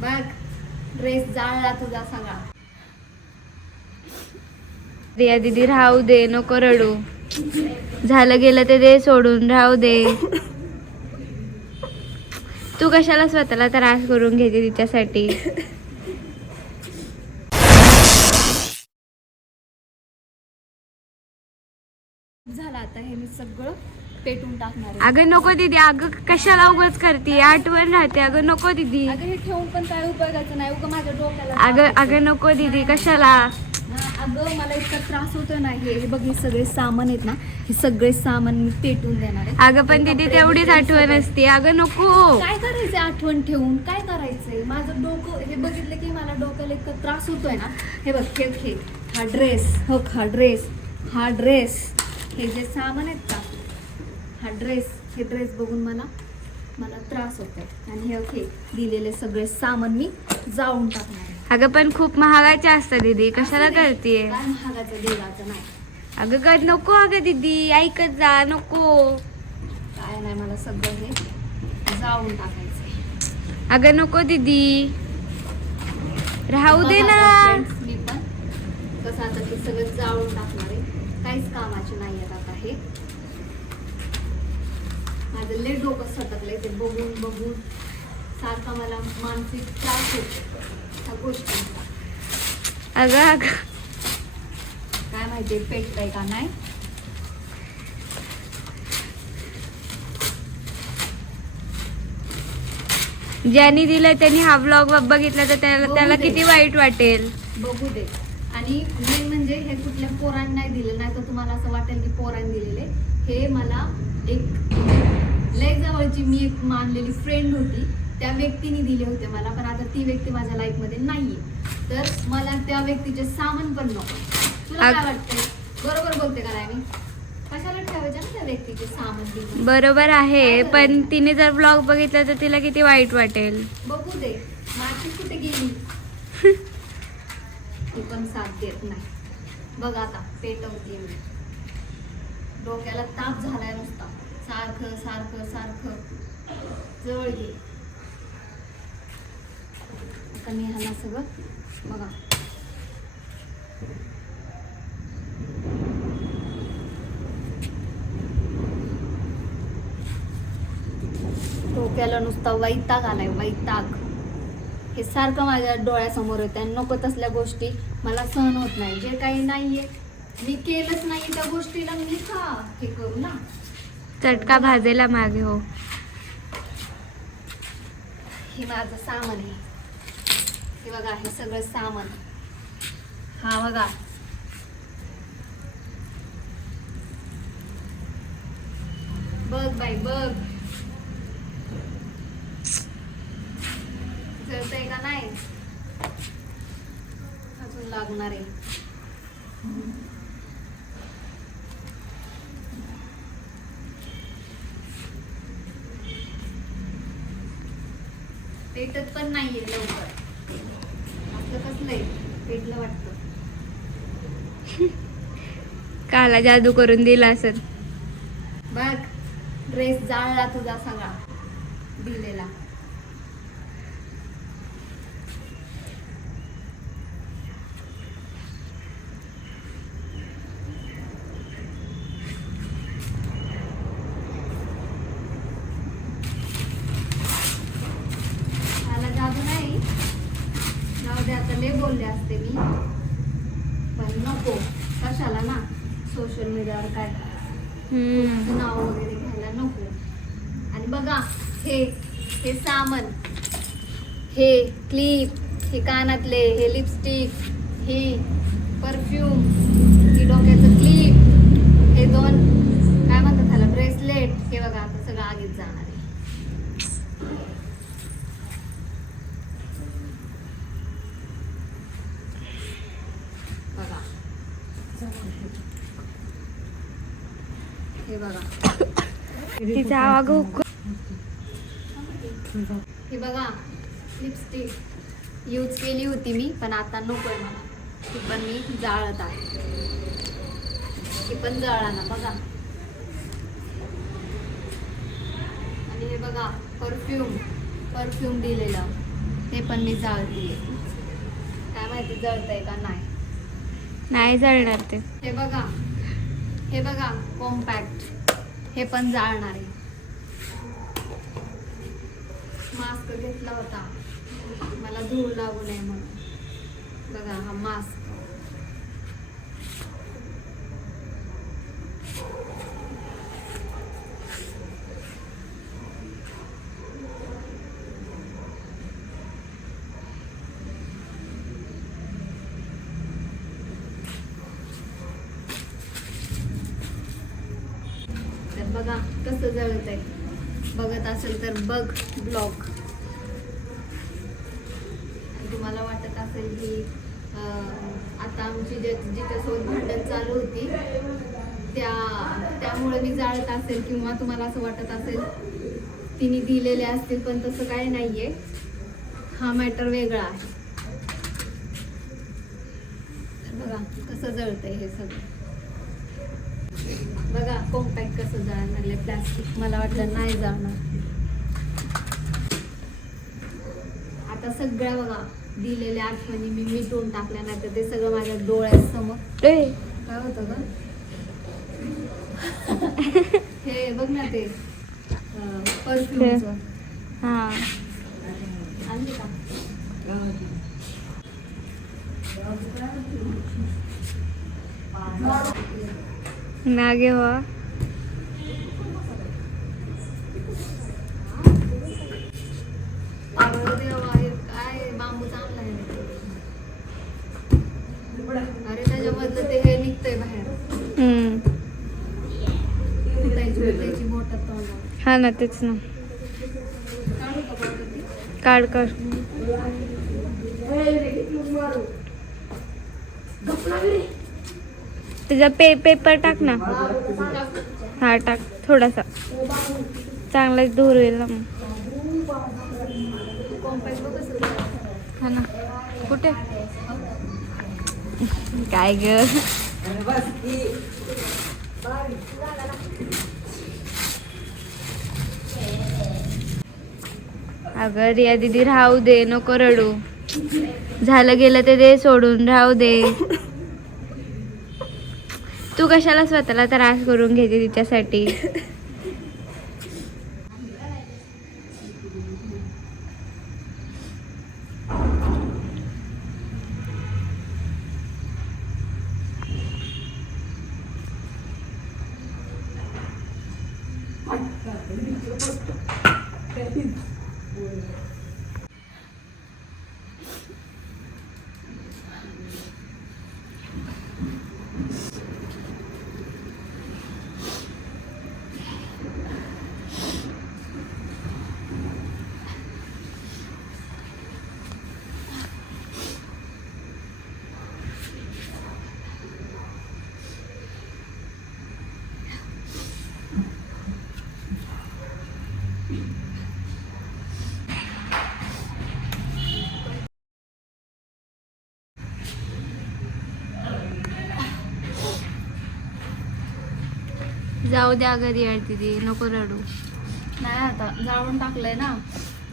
बघ ड्रेस जाळला तुझा सगळा. रिया दीदी राहू दे, नको रडू. झालं गेलं ते दे सोडून, राहू दे. तू कशाला स्वतःला त्रास करून घेते तिच्यासाठी. झालं आता हे मी सगळं पेटून टाकणार आहे. अगं नको दीदी, अगं कशाला उगाच करते, आठवण राहते. अगं नको दीदी. अगं हे ठेवून पण काय उपयोगाचं नाही, उगं माझ्या डोक्याला अगं नको दीदी, कशाला. अगं मला इतका त्रास होतो ना. हे बघ हे सगळे सामान आहेत ना, हे सगळे सामान मी पेटून देणार आहे. अगं पण दीदी तेवढीच आठवण असते. अगं नको. काय करायचंय आठवण ठेवून, काय करायचंय. माझं डोकं हे बघितलं की मला डोक्याला इतका त्रास होतोय ना. हे बघ हे हा ड्रेस, हो हा ड्रेस हे जे सामान आहेत का, हा हे ड्रेस बघून मला त्रास होतोय. आणि हे दिलेले सगळे सामान मी जाळून टाकणार आहे. अगं पण खूप महागाचे असतात दीदी, कशाला करतीये. काय महागाचं देवाचं नाही. अगं कर नको. अगं दीदी ऐकत जा, नको. काय नाही, मला सगळं हे जाळून टाकायचंय. अगं नको दीदी, राहू दे ना. फ्रेंड्स मी पण कसं आता ते सगळं जाळून टाकणार आहे. काहीच कामाचे नाही आहेत आता हे. माझं लय डोकं सटकलंय ते बघून सारखा मला मानसिक त्रास होतो त्या गोष्टींचा. अगं काय माहिती पेटतंय का नाही. ज्यांनी दिलं त्यांनी हा व्लॉग बघितला तर त्याला किती वाईट वाटेल. बघू दे. आणि मेन म्हणजे हे कुठल्या पोरांनी नाही दिलं, नाही तर तुम्हाला असं वाटेल की पोरांनी दिलेले. हे मला एक लय जवळची मी एक मानलेली फ्रेंड होती, त्या व्यक्तीने दिले होते मला. पण आता ती व्यक्ती माझ्या लाईफ मध्ये नाहीये, तर मला त्या व्यक्तीचे सामान पण नको. तुला काय वाटतंय, बरोबर बोलते का नाही मी. कशाला ठेवायचं ना त्या व्यक्तीचे सामान. बरोबर आहे, पण तिने जर ब्लॉग बघितला तर तिला किती वाईट वाटेल. बघू दे. माझी कुठे गेली ती पण साथ देत नाही. बघ आता पेटवते मी. डोक्याला ताप झालाय नुसता. सारखं जवळ घे. आता मी ह्याला सगळं बघा डोक्याला नुसता वैताग आलाय, वैताग. हे सारखं माझ्या डोळ्यासमोर येतं आणि नको तसल्या गोष्टी मला सहन होत नाही. जे काही नाहीये मी केलंच नाही त्या गोष्टीला मी का हे करू ना. चटका भाजेला मागे हो. हे माझं सामान आहे. हे बघा हे सगळं सामान. हा बघा बघ बाई बघ जळतंय का नाही. अजून लागणार आहे. पेटत पण नाहीये लवकर. आपलं कसलंय पेटलं वाटतं. काला जादू करून दिला असत. बघ ड्रेस जाळला तुझा सगळा दिलेला. मला जादू नाही. जाऊ दे आता लय बोलले असते मी, पण नको. कशाला ना सोशल मीडियावर काय नाव वगैरे घ्यायला नको. आणि बघा हे सामान, हे क्लिप, हे कानातले, हे लिपस्टिक, हे परफ्यूम, हे डोक्याचं क्लिप, हे 2 काय म्हणतात त्याला ब्रेसलेट. हे बघा आता सगळं आगीत जाणार आहे. बघा हे बघा तिचा आवाज हे बघा लिपस्टिक यूज केली होती मी, पण आता नकोय मला. ती पण मी जाळत आहे. ती पण जाळा ना बघा. आणि हे बघा परफ्यूम दिलेलं. ते पण मी जाळतीये. काय माहिती जळतंय का नाही. नाही जळणार ते. हे बघा कॉम्पॅक्ट, हे पण जाळणार आहे. मास्क घेतला होता मला धूळ लागू नये म्हणून. बघा हा मास्क. तर बघा कसं जळत आहे. बघत असेल तर बघ ब्लॉग. तुम्हाला वाटत असेल की आता आमची जिच्यासोबत भांडण चालू होती त्यामुळे मी जाळत असेल, किंवा तुम्हाला असं वाटत असेल तिने दिलेले असतील, पण तसं काही नाहीये. हा मॅटर वेगळा आहे. बघा कसं जळतंय हे सगळं. बघा कॉम्पॅक्ट कसं जाळणार. प्लास्टिक मला वाटलं नाही जाणार. आता सगळ्या बघा दिलेल्या आठवणी मी मिटवून टाकल्या, नाही तर ते सगळं माझ्या डोळ्यासमोर. काय होतं ग हे बघ ना ते परफ्यूमचं. हा आणली का? मागे हो. काय बांबूच आणलाय. अरे त्याच्यामधलं ते हे निघतंय बाहेर. फुटायची मोठा तोंड. हा ना तेच ना. काढ काढ. तुझा पेपर टाक ना. हा टाक थोडासा. चांगला धूर होईल ना मग. हा ना. कुठे काय ग. अगं रिया दीदी राहू दे, नको रडू. झालं गेलं ते दे सोडून, राहू दे. तू कशाला स्वतःला त्रास करून घेते तिच्यासाठी. जाऊ द्या घरी दीदी, नको रडू. नाही आता जाळून टाकलंय ना,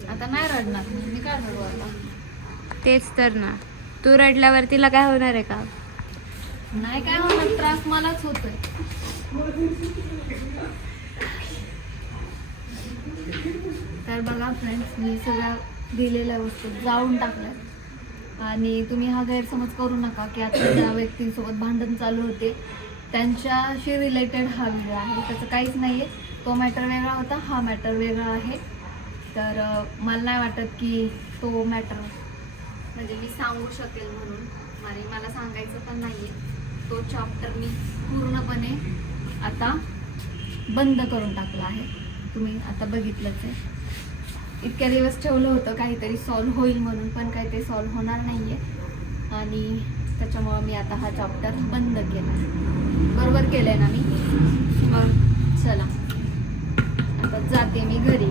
आता नाही रडणार मी. काय रडू आता. तेच तर ना. तू रडल्यावर तिला काय होणार आहे का. नाही काय होणार, त्रास मलाच होतोय. तर बघा फ्रेंड्स, मी सगळ्या दिलेल्या वस्तू जाळून टाकल्या. आणि तुम्ही हा गैरसमज करू नका की आता ज्या व्यक्तींसोबत भांडण चालू होते त्यांच्याशी रिलेटेड हा व्हिडिओ आहे. त्याचं काहीच नाही आहे. तो मॅटर वेगळा होता, हा मॅटर वेगळा आहे. तर मला नाही वाटत की तो मॅटर म्हणजे मी सांगू शकेल म्हणून, आणि मला सांगायचं पण नाही आहे. तो चॅप्टर मी पूर्णपणे आता बंद करून टाकला आहे. तुम्ही आता बघितलंच आहे. इतक्या दिवस ठेवलं होतं काहीतरी सॉल्व्ह होईल म्हणून, पण काही ते सॉल्व्ह होणार नाही आहे. आणि त्याच्यामुळं मी आता हा चॅप्टर बंद केला. बरोबर केलं आहे ना मी. मग चला आता जाते मी घरी.